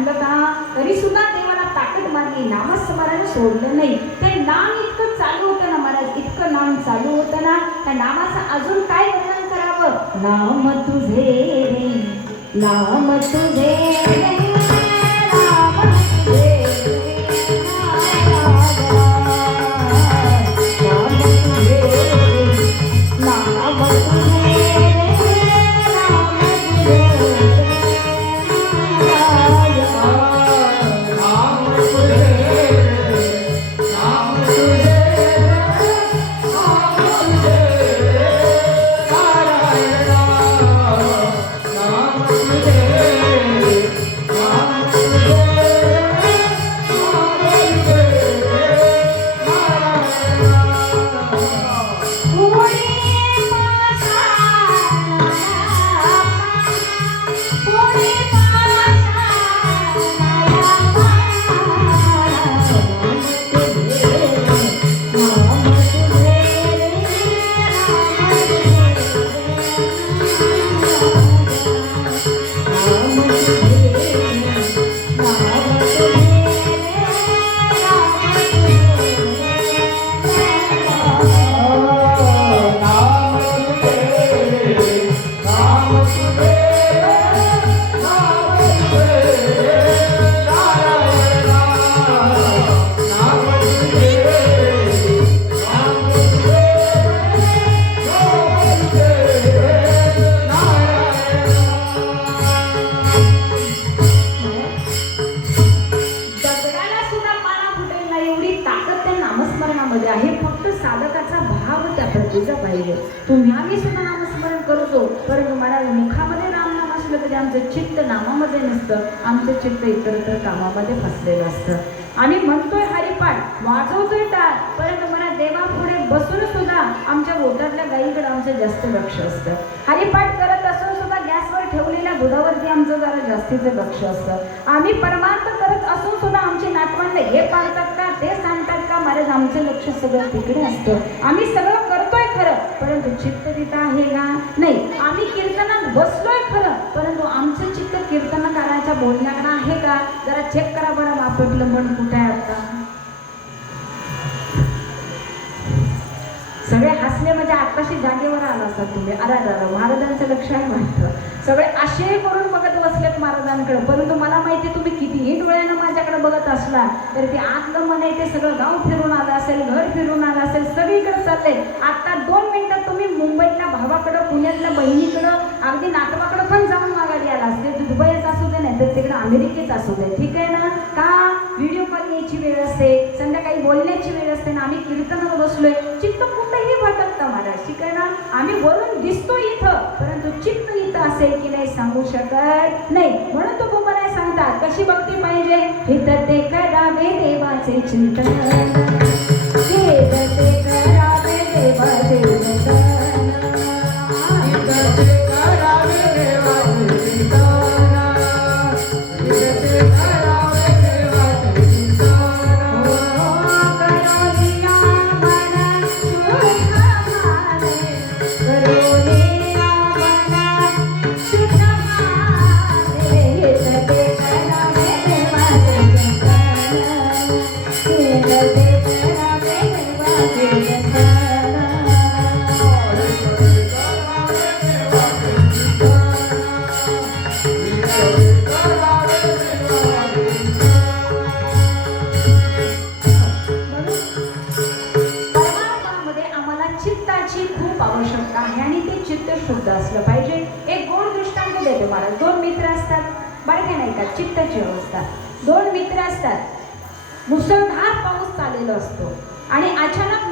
सांगत का तरी सुद्धा देवाला ताकद मारली नामस्मरण सोडलं नाही. ते नाम इतकं चालू होतं ना महाराज इतकं नाम चालू होतं ना त्या नामाचं अजून काय वर्णन करावं? नाम तुझे नाम तुझे Thank you. भाव पाहिजे. तुम्ही आम्ही सुद्धा नामस्मरण करतो. परंतु मला मुखामध्ये रामनाम असलं तरी आमचं चित्त नामामध्ये नसतं. आमचं चित्त इतरत्र कामामध्ये फसलेलं असतं. आम्ही म्हणतोय हरिपाठ वाजवतोय टाळ. परंतु मला देवापुढे बसून सुद्धा आमच्या बोटातल्या गाईकडे आमचं जास्त लक्ष असतं. हरिपाठ करत असून सुद्धा गॅसवर ठेवलेल्या दुधावरती आमचं जरा जास्तीचं लक्ष असतं. आम्ही परमार्थ करत असून सुद्धा आमचे नातवंड हे पाळतात का ते सांगतात का महाराज आमचं लक्ष सगळं तिकडे असतं. आम्ही सगळं करतोय खरं. परंतु चित्त तिथं आहे का? नाही. आम्ही कीर्तनात बसलोय खरं. परंतु आमचं चित्त कीर्तनकाराच्या बोलण्याकडे आहे का? जरा चेक करा बरं आपलं मन कुठे आहे आता. सगळे हसले म्हणजे आत्ताशी जागेवर आला असतात तुम्ही. अरा दादा महाराजांचं लक्ष आहे वाटतं सगळे असे करून बघत बसलेत महाराजांकडे. परंतु मला माहिती तुम्ही कितीही डोळ्यानं माझ्याकडे बघत असला तर ते आतलं मन आहे ते सगळं गाव फिरून आलं असेल घर फिरून आलं असेल सगळीकडे चाललंय आता दोन मिनिटात तुम्ही मुंबईतल्या भावाकडं पुण्यातल्या बहिणीकडं अगदी नातवाकडं पण जाऊन मागायला आला. असते दुबईच असू दे नाही तर तिकडं अमेरिकेत असू दे. ठीक आहे ना? का? व्हिडिओ कॉल यायची वेळ असते संध्याकाळी बोलण्याची वेळ असते ना आम्ही कीर्तनाला बसलोय. चित्त कुठेही भटकतं महाराज ठीक आहे ना? आम्ही वरून दिसतो इथं परंतु चित्त इथं असेल की नाही सांगू शकत नाही. म्हणून तो तुम्हाला सांगतात कशी भक्ती पाहिजे? हित ते करावे देवाचे चिंतन. शुद्ध असलं पाहिजे. एक गोड दृष्टांत देतो महाराज दोन मित्र असतात. बायका नाही का? चित्ताची अवस्था दोन मित्र असतात. मुसळधार पाऊस चाललेला असतो. आणि अचानक